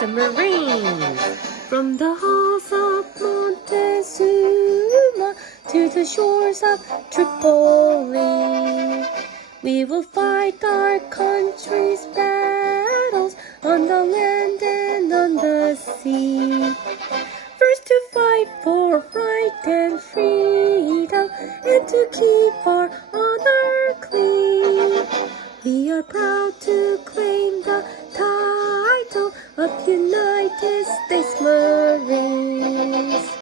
the Marines. From the halls of Montezuma to the shores of Tripoli, we will fight our country's battles on the land and on the sea. First to fight for right and freedom, and to keep our honor clean. We are proud